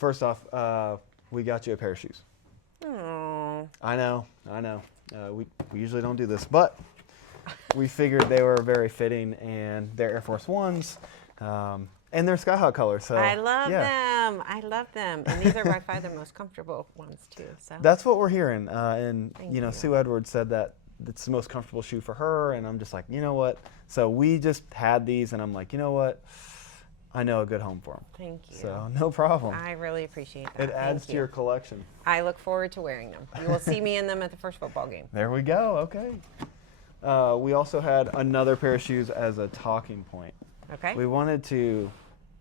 First off, we got you a pair of shoes. Oh. I know. We usually don't do this, but we figured they were very fitting, and they're Air Force Ones, and they're Skyhawk color. So I love yeah. them. I love them. And these are by far the most comfortable ones too. So That's what we're hearing. And Thank you know, you. Sue Edwards said that it's the most comfortable shoe for her, and I'm just like, you know what? So we just had these, and I'm like, you know what? I know a good home for them. Thank you. So no problem. I really appreciate that. It adds Thank to you. your collection. I look forward to wearing them. You will see me in them at the first football game. There we go. Okay. We also had another pair of shoes as a talking point. Okay. We wanted to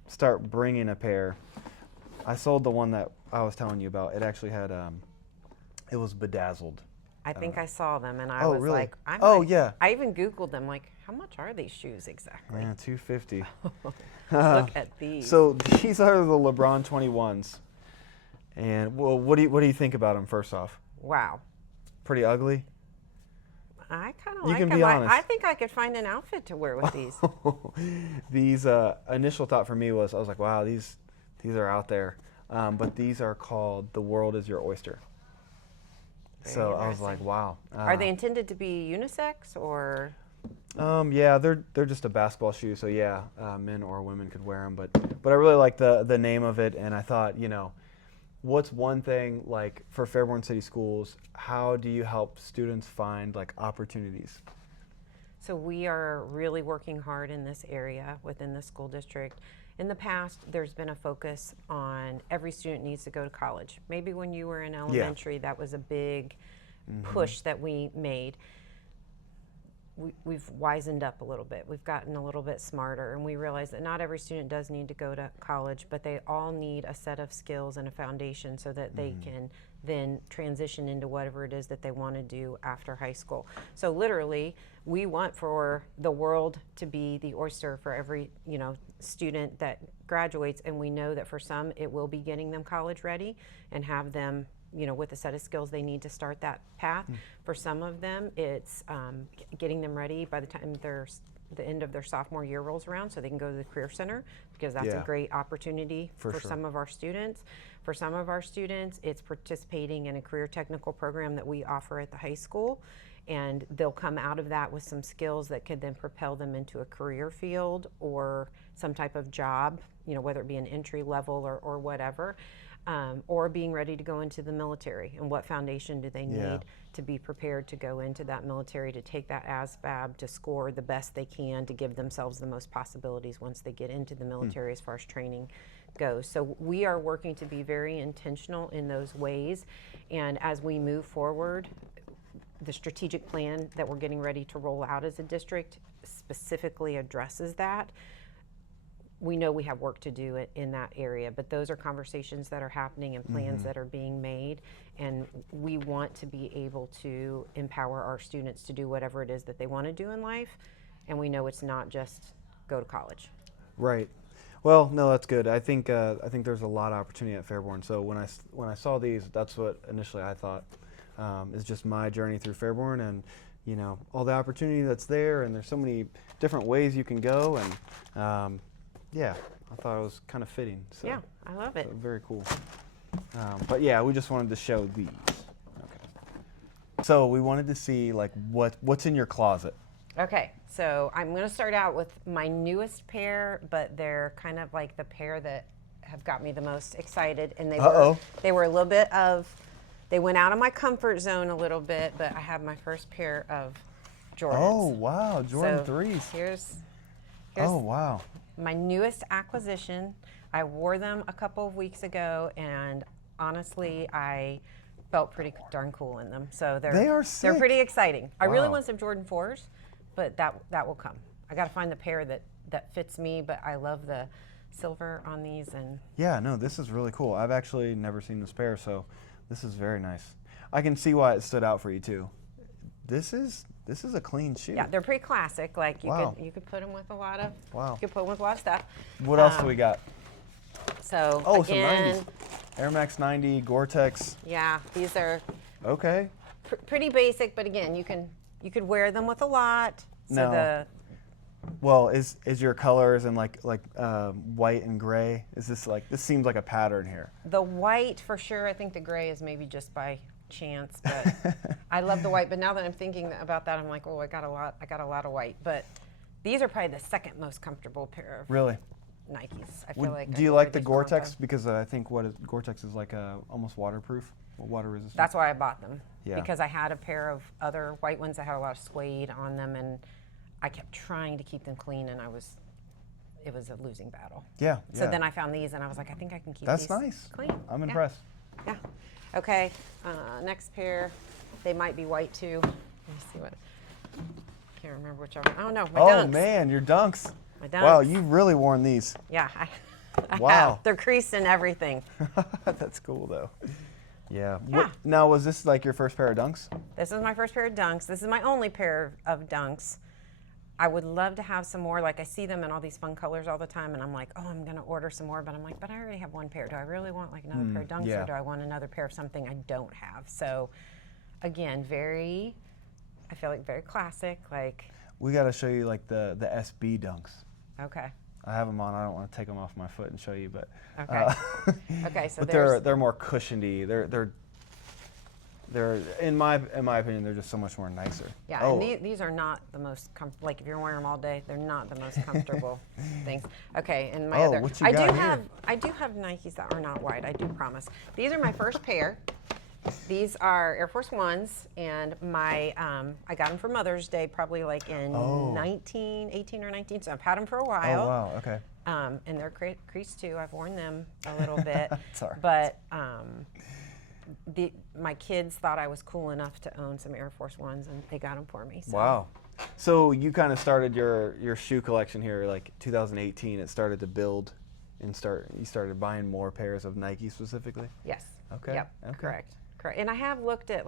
start bringing a pair. I sold the one that I was telling you about. It actually had, it was bedazzled. I think I saw them, and I Oh, was really? like, Yeah. I even Googled them, like, how much are these shoes exactly? Yeah, $250. Look at these. So these are the LeBron 21s. And well, what do you think about them first off? Wow. Pretty ugly? I kind of You like can them. be honest. I think I could find an outfit to wear with these. These initial thought for me was, I was like, wow, these are out there. But these are called "The World Is Your Oyster." Very So I was like, interesting. wow. Are they intended to be unisex or? Yeah, they're just a basketball shoe, so yeah, men or women could wear them. But I really like the name of it, and I thought, you know, what's one thing like for Fairborn City Schools? How do you help students find like opportunities? So we are really working hard in this area within the school district. In the past, there's been a focus on every student needs to go to college. Maybe when you were in elementary, that was a big push that we made. We've wisened up a little bit. We've gotten a little bit smarter, and we realize that not every student does need to go to college, but they all need a set of skills and a foundation so that they can then transition into whatever it is that they want to do after high school. So literally, we want for the world to be the oyster for every, you know, student that graduates, and we know that for some it will be getting them college ready and have them, you know, with a set of skills they need to start that path. For some of them, it's getting them ready by the time the end of their sophomore year rolls around so they can go to the Career Center, because that's a great opportunity for sure. some of our students. For some of our students, it's participating in a career technical program that we offer at the high school, and they'll come out of that with some skills that could then propel them into a career field or some type of job, you know, whether it be an entry level or whatever. Or being ready to go into the military, and what foundation do they need to be prepared to go into that military, to take that ASVAB, to score the best they can, to give themselves the most possibilities once they get into the military as far as training goes. So we are working to be very intentional in those ways, and as we move forward, the strategic plan that we're getting ready to roll out as a district specifically addresses that. We know we have work to do in that area, but those are conversations that are happening and plans that are being made, and we want to be able to empower our students to do whatever it is that they want to do in life, and we know it's not just go to college. Right. Well, no, that's good. I think there's a lot of opportunity at Fairborn. So when I saw these, that's what initially I thought is just my journey through Fairborn, and you know, all the opportunity that's there, and there's so many different ways you can go, and yeah, I thought it was kind of fitting. So, Yeah, I love it. so very cool. But yeah, we just wanted to show these. Okay. So we wanted to see like what's in your closet. Okay, so I'm going to start out with my newest pair, but they're kind of like the pair that have got me the most excited, and they were a little bit of, they went out of my comfort zone a little bit, but I have my first pair of Jordans. Oh wow, Jordan So 3s. Here's Oh wow. my newest acquisition. I wore them a couple of weeks ago, and honestly, I felt pretty darn cool in them. So They are they're sick. pretty exciting. I really Wow. want some Jordan 4s, but that will come. I got to find the pair that fits me, but I love the silver on these. And Yeah, no, this is really cool. I've actually never seen this pair, so this is very nice. I can see why it stood out for you too. This is a clean shoe. yeah, they're pretty classic. Like you Wow. could put them with a lot of Wow. you could put them with a lot of stuff. What else do we got? So Oh, again, some 90s. Air Max 90, Gore-Tex. yeah, these are Okay. pretty basic, but again, you could wear them with a lot. So No. Well, is your colors and white and gray? Is this this seems like a pattern here? The white for sure. I think the gray is maybe just by chance, but I love the white. But now that I'm thinking about that, I'm like, oh, I got a lot of white. But these are probably the second most comfortable pair of Really? Nikes. I feel like. Do you like the Gore-Tex? Because I think Gore-Tex is like almost waterproof, water resistant. That's why I bought them. Yeah. Because I had a pair of other white ones that had a lot of suede on them, and I kept trying to keep them clean, and it was a losing battle. Yeah. So then I found these, and I was like, I think I can keep That's these nice. clean. I'm impressed. Yeah. Okay. Next pair, they might be white too. Let me see what. Can't remember which one. Oh no, my Dunks. Oh man, your Dunks. My Dunks. Wow, you've really worn these. Yeah. I Wow. have. They're creased and everything. That's cool though. Yeah. Yeah. Now, was this like your first pair of Dunks? This is my first pair of Dunks. This is my only pair of Dunks. I would love to have some more. Like I see them in all these fun colors all the time, and I'm like, oh, I'm gonna order some more. But I'm like, but I already have one pair. Do I really want like another pair of Dunks, yeah. or do I want another pair of something I don't have? So, again, I feel like very classic. Like. We got to show you like the SB Dunks. Okay. I have them on. I don't want to take them off my foot and show you, but. Okay. Okay. So but they're more cushiony. They're in my opinion, they're just so much more nicer. Yeah, Oh. and these are not the most like if you're wearing them all day, they're not the most comfortable things. Okay, and my other, what you got here? I do have Nikes that are not white. I do promise. These are my first pair. These are Air Force Ones, and my I got them for Mother's Day, probably like in 18 or 19. So I've had them for a while. Oh wow, okay. And they're creased too. I've worn them a little bit. Sorry. But my kids thought I was cool enough to own some Air Force Ones, and they got them for me. So. Wow. So you kind of started your shoe collection here like 2018. It started to build, and you started buying more pairs of Nike specifically. Yes. Okay. Yep. Okay. Correct. And I have looked at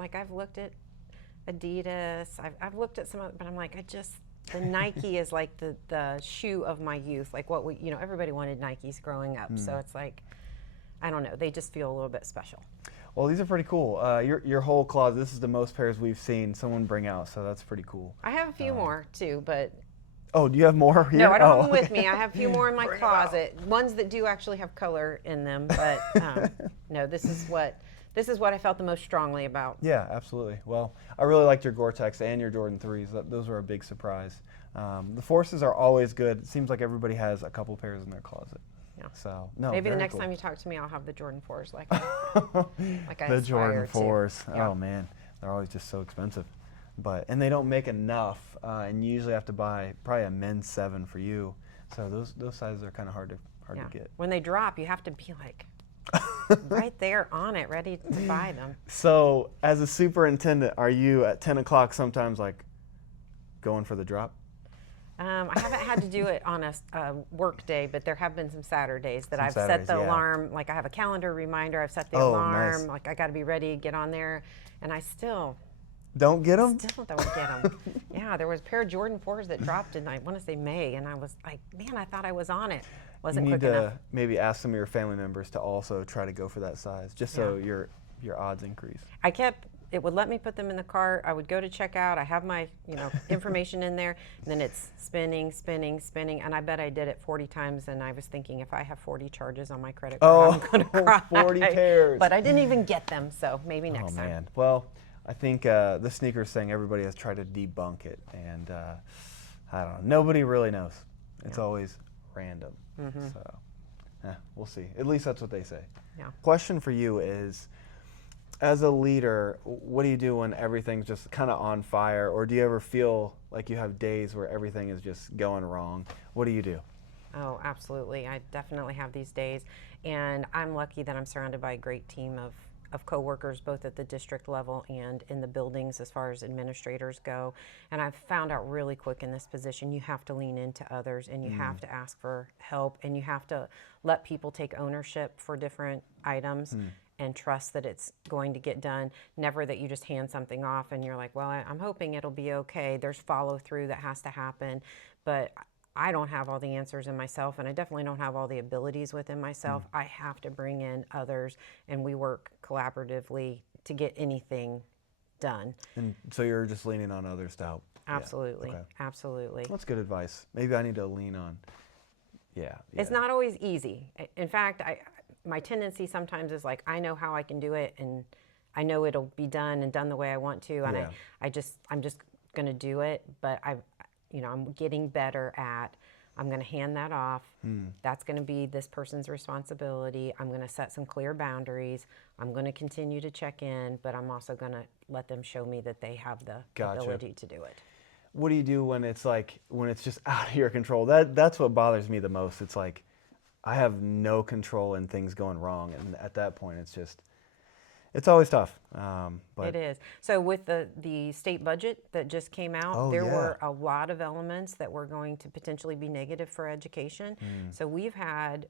Adidas. I've looked at some, but I'm like, the Nike is like the shoe of my youth. Like what everybody wanted Nikes growing up. So it's like, I don't know. They just feel a little bit special. Well, these are pretty cool. Your whole closet. This is the most pairs we've seen someone bring out, so that's pretty cool. I have a few more too, but. Oh, do you have more here? No, I don't have them with me. I have a few more in my closet. Ones that do actually have color in them, but no, this is what I felt the most strongly about. Yeah, absolutely. Well, I really liked your Gore-Tex and your Jordan 3s. Those were a big surprise. The Forces are always good. It seems like everybody has a couple pairs in their closet. Yeah. So no. Maybe the very next cool. time you talk to me, I'll have the Jordan 4s like I the Jordan aspire to. 4s. Yeah. Oh man, they're always just so expensive. And they don't make enough, and you usually have to buy probably a men's 7 for you. So those sizes are kind of hard to get. When they drop, you have to be like right there on it, ready to buy them. So as a superintendent, are you at 10 o'clock sometimes like going for the drop? I haven't had to do it on a work day, but there have been some Saturdays that I've set Saturdays, the yeah. alarm. Like I have a calendar reminder. I've set the Oh, alarm. nice. Like I got to be ready to get on there, and I still Don't get them? don't get them. Yeah, there was a pair of Jordan 4s that dropped in I want to say May, and I was like, man, I thought I was on it. Wasn't You need quick to enough. maybe ask some of your family members to also try to go for that size, just so your odds increase. It would let me put them in the cart. I would go to checkout. I have my information in there, and then it's spinning, and I bet I did it 40 times. And I was thinking, if I have 40 charges on my credit card, I'm gonna cry. 40 pairs. But I didn't even get them, so maybe next Oh time. man. Well, I think the sneakers thing, everybody has tried to debunk it, and I don't know. Nobody really knows. It's always random. So we'll see. At least that's what they say. Yeah. Question for you is, as a leader, what do you do when everything's just kind of on fire, or do you ever feel like you have days where everything is just going wrong? What do you do? Oh, absolutely. I definitely have these days, and I'm lucky that I'm surrounded by a great team of coworkers, both at the district level and in the buildings as far as administrators go. And I've found out really quick in this position, you have to lean into others, and you have to ask for help, and you have to let people take ownership for different items and trust that it's going to get done. Never that you just hand something off and you're like, well, I'm hoping it'll be okay. There's follow through that has to happen. But I don't have all the answers in myself, and I definitely don't have all the abilities within myself. I have to bring in others, and we work collaboratively to get anything done. And so you're just leaning on others to help. Absolutely, Yeah. Okay. absolutely. That's good advice. Maybe I need to lean on. Yeah. It's not always easy. In fact, my tendency sometimes is like, I know how I can do it, and I know it'll be done and done the way I want to, and Yeah. I'm just going to do it. But I'm getting better at. I'm going to hand that off. That's going to be this person's responsibility. I'm going to set some clear boundaries. I'm going to continue to check in, but I'm also going to let them show me that they have the ability to do it. What do you do when it's just out of your control? That's what bothers me the most. It's like I have no control in things going wrong, and at that point, it's always tough. But it is. So with the state budget that just came out, there were a lot of elements that were going to potentially be negative for education. So we've had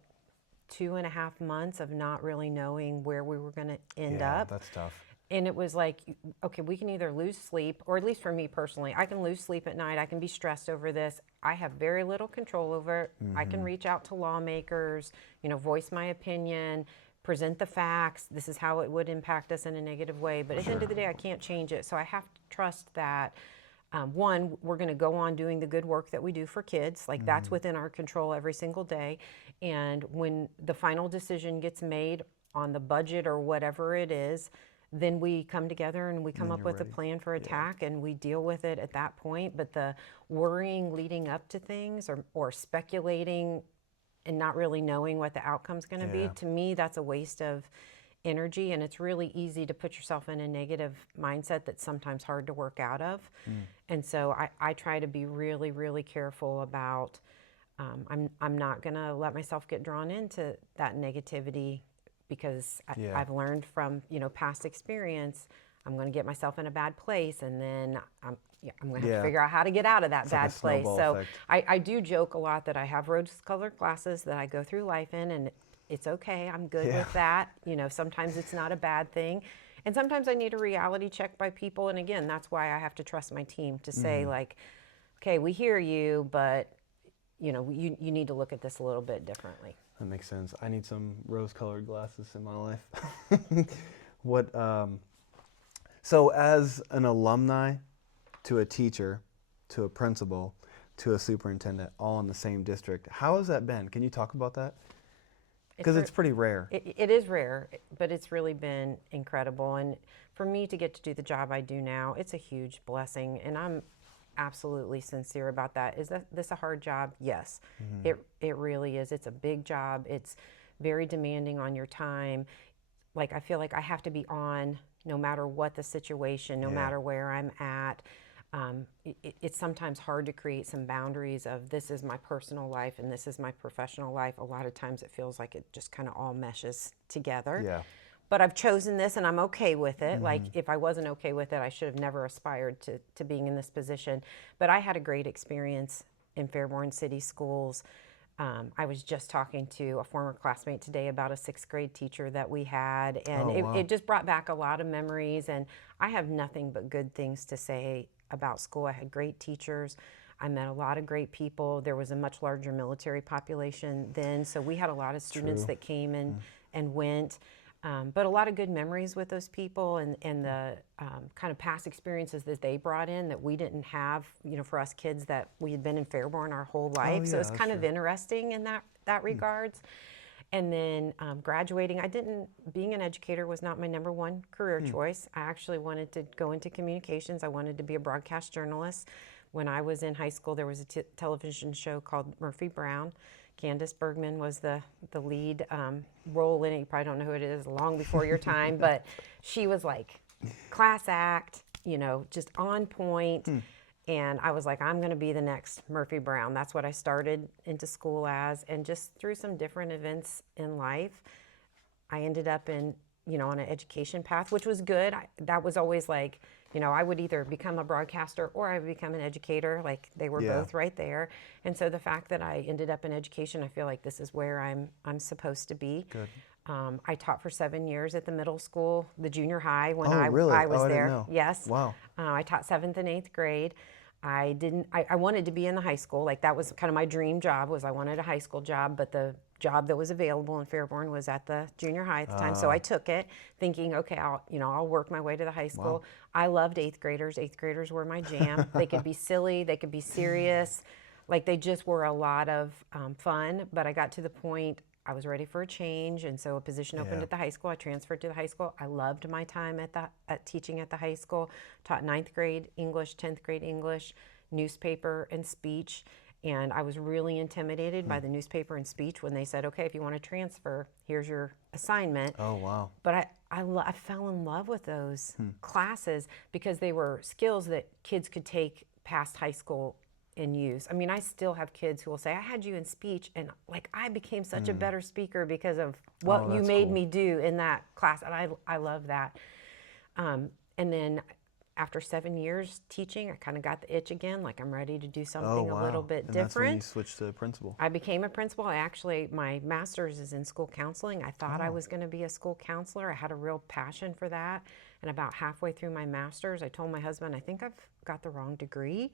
2.5 months of not really knowing where we were going to end up. That's tough. And it was like, okay, we can either lose sleep, or at least for me personally, I can lose sleep at night. I can be stressed over this. I have very little control over it. I can reach out to lawmakers, voice my opinion, present the facts. This is how it would impact us in a negative way. But at the end of the day, I can't change it. So I have to trust that, one, we're going to go on doing the good work that we do for kids. Like that's within our control every single day. And when the final decision gets made on the budget or whatever it is, then we come together and we come up with a plan for attack, and we deal with it at that point. But the worrying leading up to things, or speculating and not really knowing what the outcome's going to be, to me, that's a waste of energy. And it's really easy to put yourself in a negative mindset that's sometimes hard to work out of. And so I try to be really, really careful about, I'm not going to let myself get drawn into that negativity, because I've learned from past experience, I'm going to get myself in a bad place, and then I'm going to have to figure out how to get out of that bad place. So I do joke a lot that I have rose-colored glasses that I go through life in, and it's okay. I'm good with that. Sometimes it's not a bad thing, and sometimes I need a reality check by people. And again, that's why I have to trust my team to say like, okay, we hear you, but you need to look at this a little bit differently. That makes sense. I need some rose-colored glasses in my life. So as an alumni, to a teacher, to a principal, to a superintendent, all in the same district, how has that been? Can you talk about that? Because it's pretty rare. It is rare, but it's really been incredible. And for me to get to do the job I do now, it's a huge blessing, and I'm absolutely sincere about that. Is this a hard job? Yes, it really is. It's a big job. It's very demanding on your time. Like, I feel like I have to be on no matter what the situation, no matter where I'm at. It's sometimes hard to create some boundaries of this is my personal life and this is my professional life. A lot of times it feels like it just kind of all meshes together. Yeah. But I've chosen this and I'm okay with it. Like, if I wasn't okay with it, I should have never aspired to being in this position. But I had a great experience in Fairborn City Schools. I was just talking to a former classmate today about a 6th grade teacher that we had, and it just brought back a lot of memories. And I have nothing but good things to say about school. I had great teachers. I met a lot of great people. There was a much larger military population then, so we had a lot of students that came in and went. But a lot of good memories with those people, and the kind of past experiences that they brought in that we didn't have, for us kids that we had been in Fairborn our whole life. So it's kind of interesting in that regards. And then graduating, being an educator was not my number one career choice. I actually wanted to go into communications. I wanted to be a broadcast journalist. When I was in high school, there was a television show called Murphy Brown. Candace Bergman was the lead role in it. You probably don't know who it is, long before your time, but she was like class act, just on point. And I was like, I'm going to be the next Murphy Brown. That's what I started into school as. And just through some different events in life, I ended up on an education path, which was good. That was always like, I would either become a broadcaster or I would become an educator. Like, they were both right there. And so the fact that I ended up in education, I feel like this is where I'm supposed to be. Good. I taught for 7 years at the middle school, the junior high when really? I was I there. didn't know. Yes. Wow. I taught 7th and 8th grade. I wanted to be in the high school. Like, that was kind of my dream job, was I wanted a high school job, but the job that was available in Fairborn was at the junior high at the time, so I took it, thinking, okay, I'll work my way to the high school. Wow. I loved eighth graders. Eighth graders were my jam. They could be silly, they could be serious, like they just were a lot of fun. But I got to the point I was ready for a change, and so a position opened Yeah. at the high school. I transferred to the high school. I loved my time at teaching at the high school. Taught ninth grade English, 10th grade English, newspaper, and speech. And I was really intimidated by the newspaper and speech when they said, okay, if you want to transfer, here's your assignment. Oh, wow. But I fell in love with those classes because they were skills that kids could take past high school and use. I mean, I still have kids who will say, I had you in speech, and like I became such a better speaker because of what you that's made cool. me do in that class. And I love that. And then after 7 years teaching, I kind of got the itch again, like I'm ready to do Oh, something a little wow. bit And that's when you different. switched to principal. I became a principal. My master's is in school counseling. I thought I was going to be a school counselor. I had a real passion for that. And about halfway through my master's, I told my husband, I think I've got the wrong degree.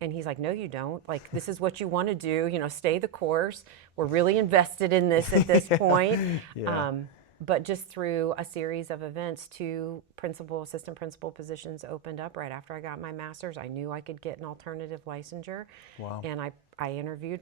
And he's like, no, you don't. Like, this is what you want to do, stay the course. We're really invested in this at this point. Yeah. But just through a series of events, 2 assistant principal positions opened up right after I got my master's. I knew I could get an alternative licensure. Wow. And I interviewed,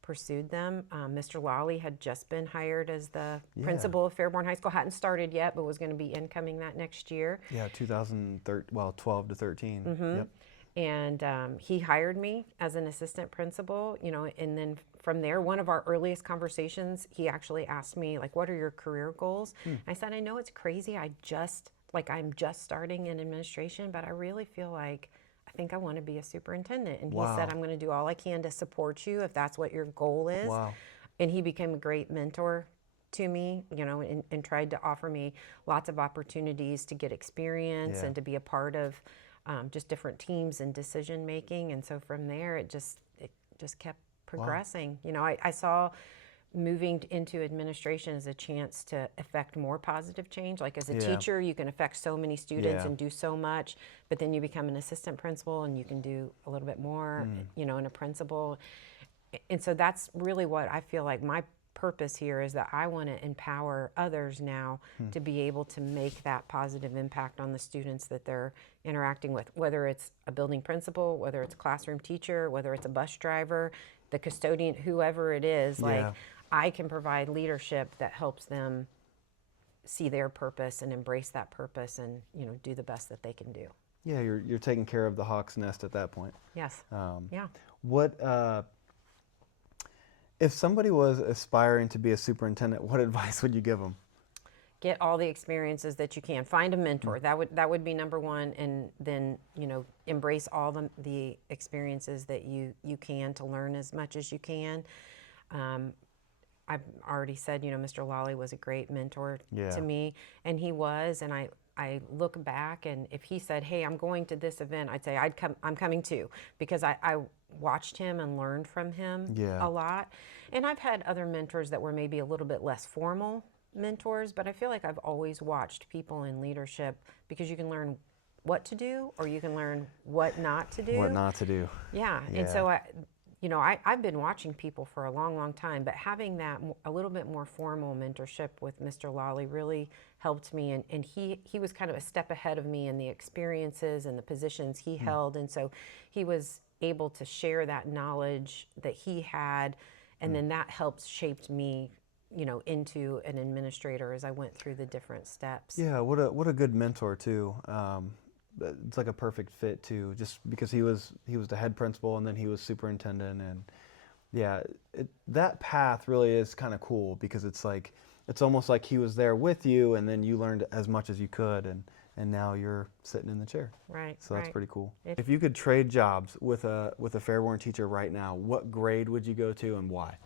pursued them. Mr. Lawley had just been hired as the principal of Fairborn High School. Hadn't started yet, but was going to be incoming that next year. Yeah, 12 to 13. Yep. And he hired me as an assistant principal, and then from there, one of our earliest conversations, he actually asked me, like, what are your career goals? I said, I know it's crazy. I'm just starting in administration, but I really feel like I think I want to be a superintendent. And he said, Wow. I'm going to do all I can to support you if that's what your goal is. Wow. And he became a great mentor to me, and tried to offer me lots of opportunities to get experience Yeah. and to be a part of just different teams and decision making. And so from there, it just kept progressing. I saw moving into administration as a chance to affect more positive change. Like as a Yeah. teacher, you can affect so many students Yeah. and do so much, but then you become an assistant principal and you can do a little bit more, in a principal. And so that's really what I feel like my purpose here is, that I want to empower others now to be able to make that positive impact on the students that they're interacting with, whether it's a building principal, whether it's a classroom teacher, whether it's a bus driver, the custodian, whoever it is. Like, Yeah. I can provide leadership that helps them see their purpose and embrace that purpose and, do the best that they can do. Yeah, you're taking care of the hawk's nest at that point. Yes. Um, Yeah. What if somebody was aspiring to be a superintendent? What advice would you give them? Get all the experiences that you can. Find a mentor. That would be number one, and then embrace all the experiences that you can to learn as much as you can. I've already said, Mr. Lawley was a great mentor Yeah. to me, and he was. And I look back, and if he said, "Hey, I'm going to this event," I'd say, I'm coming too, because I watched him and learned from him Yeah. a lot. And I've had other mentors that were maybe a little bit less formal mentors, but I feel like I've always watched people in leadership, because you can learn what to do or you can learn what not to do. What not to do? Yeah. And so I've been watching people for a long, long time, but having that a little bit more formal mentorship with Mr. Lawley really helped me. And he was kind of a step ahead of me in the experiences and the positions he held. And so he was able to share that knowledge that he had. And then that helped shaped me, into an administrator as I went through the different steps. Yeah, what a good mentor too. It's like a perfect fit too, just because he was the head principal and then he was superintendent, and yeah, that path really is kind of cool, because it's almost like he was there with you, and then you learned as much as you could, and now you're sitting in the chair. Right. So that's right. pretty cool. If you could trade jobs with a Fairborn teacher right now, what grade would you go to and why?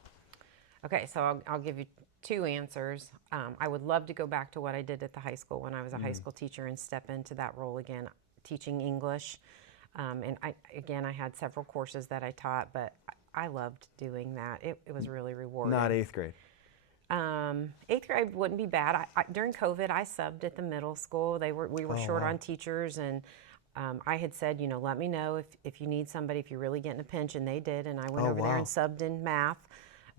Okay, so I'll give you 2 answers. I would love to go back to what I did at the high school when I was a high school teacher and step into that role again, teaching English. And I had several courses that I taught, but I loved doing that. It was really rewarding. Not 8th grade. 8th grade wouldn't be bad. During COVID, I subbed at the middle school. We were short on teachers, and I had said, let me know if you need somebody, if you're really getting a pinch, and they did. And I went over there and subbed in math.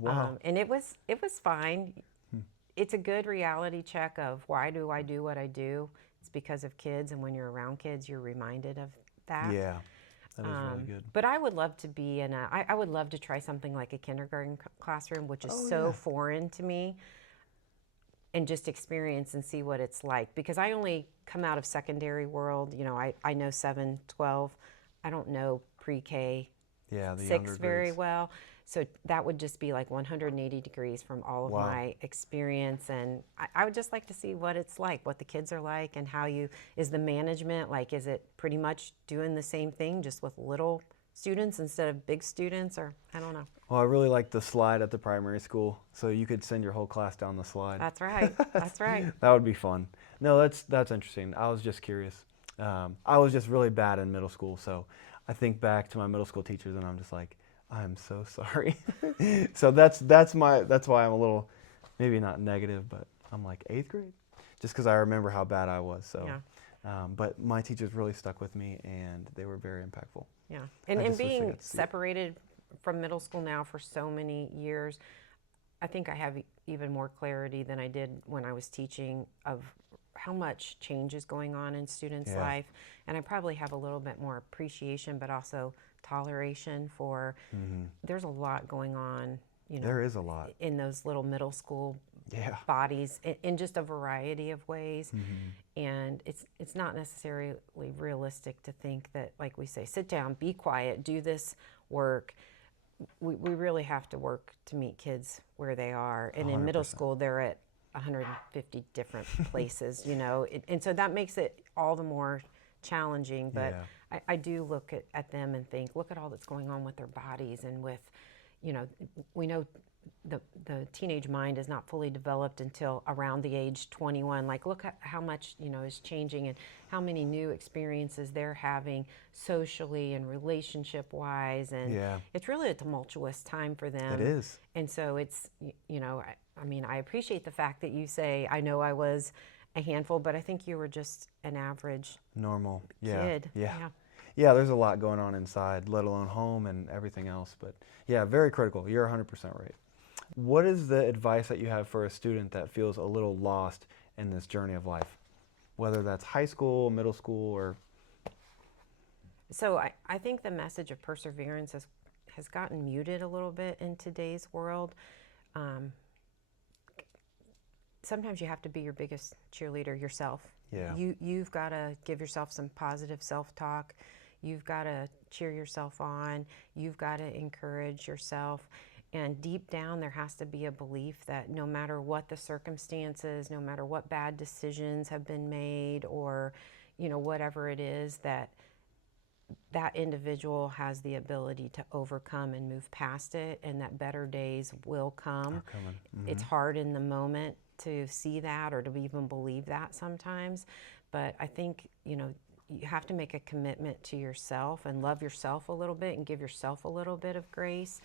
Wow. And it was fine. Hmm. It's a good reality check of why do I do what I do. It's because of kids, and when you're around kids, you're reminded of that. Yeah, that is really good. But I would love to be in I would love to try something like a kindergarten classroom, which is Oh, so yeah. foreign to me, and just experience and see what it's like. Because I only come out of secondary world, I know 7, 12. I don't know pre-K Yeah, the 6 younger very grades. well. So that would just be like 180 degrees from all of Wow. my experience. And I would just like to see what it's like, what the kids are like, and is the management like, is it pretty much doing the same thing just with little students instead of big students, or I don't know. Well, I really like the slide at the primary school, so you could send your whole class down the slide. That's right. That's right. That would be fun. No, that's interesting. I was just curious. I was just really bad in middle school, so I think back to my middle school teachers, and I'm just like, I'm so sorry. So that's why I'm a little, maybe not negative, but I'm like 8th grade, just because I remember how bad I was. So, Yeah. but my teachers really stuck with me, and they were very impactful. Yeah. I And just wish I being got to see it. separated from middle school now for so many years, I think I have even more clarity than I did when I was teaching of how much change is going on in students' Yeah. life. And I probably have a little bit more appreciation, but also toleration for there's a lot going on, There is a lot. in those little middle school Yeah. bodies in just a variety of ways. And it's not necessarily realistic to think that, like we say, sit down, be quiet, do this work. We really have to work to meet kids where they are. And in middle 100%. school, they're at 150 different places, and so that makes it all the more challenging. But Yeah. I do look at them and think, look at all that's going on with their bodies and with, we know the teenage mind is not fully developed until around the age 21. Like, look at how much, is changing, and how many new experiences they're having socially and relationship wise. And Yeah. it's really a tumultuous time for them. It is. And so it's, I mean, I appreciate the fact that you say, I know I was a handful, but I think you were just an average Normal. Yeah. kid. Yeah. Yeah. Yeah, there's a lot going on inside, let alone home and everything else. But yeah, very critical. You're 100% right. What is the advice that you have for a student that feels a little lost in this journey of life? Whether that's high school, middle school, or... So I think the message of perseverance has gotten muted a little bit in today's world. Sometimes you have to be your biggest cheerleader yourself. Yeah. You've got to give yourself some positive self-talk. You've got to cheer yourself on. You've got to encourage yourself. And deep down, there has to be a belief that no matter what the circumstances, no matter what bad decisions have been made, or, whatever it is, that individual has the ability to overcome and move past it, and that better days will come. Are coming. It's hard in the moment to see that or to even believe that sometimes, but I think, you have to make a commitment to yourself and love yourself a little bit and give yourself a little bit of grace,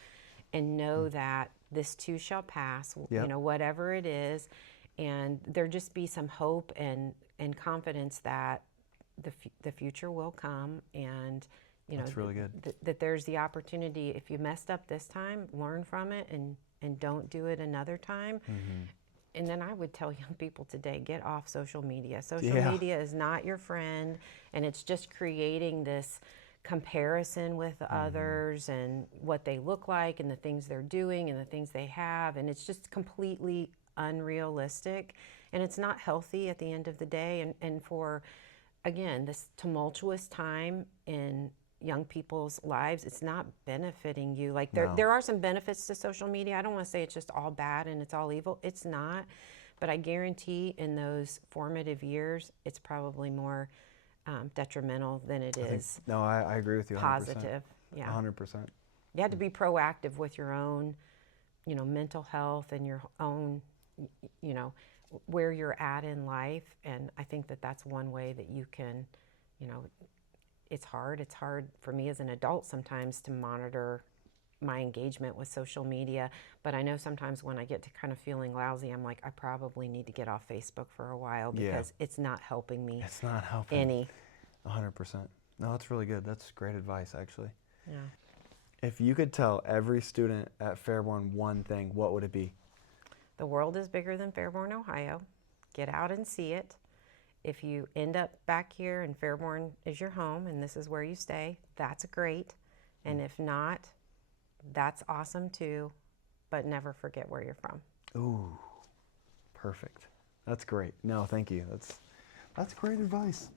and know that this too shall pass, Yep. Whatever it is. And there just be some hope and confidence that the future will come, and That's really good. that there's the opportunity. If you messed up this time, learn from it and don't do it another time. And then I would tell young people today, get off social media. Social Yeah. media is not your friend, and it's just creating this comparison with others and what they look like and the things they're doing and the things they have, and it's just completely unrealistic, and it's not healthy at the end of the day. And for, again, this tumultuous time in young people's lives, it's not benefiting you. Like, No. there are some benefits to social media. I don't want to say it's just all bad and it's all evil. It's not. But I guarantee in those formative years, it's probably more detrimental than it is No, I agree with you 100%. positive. Yeah. 100%. You had to be proactive with your own, mental health and your own, where you're at in life. And I think that that's one way that you can, it's hard. It's hard for me as an adult sometimes to monitor my engagement with social media. But I know sometimes when I get to kind of feeling lousy, I'm like, I probably need to get off Facebook for a while, because it's not helping me It's not helping. any. 100%. No, that's really good. That's great advice, actually. Yeah. If you could tell every student at Fairborn one thing, what would it be? The world is bigger than Fairborn, Ohio. Get out and see it. If you end up back here and Fairborn is your home and this is where you stay, that's great. And if not, that's awesome too. But never forget where you're from. Ooh, perfect. That's great. No, thank you. That's great advice.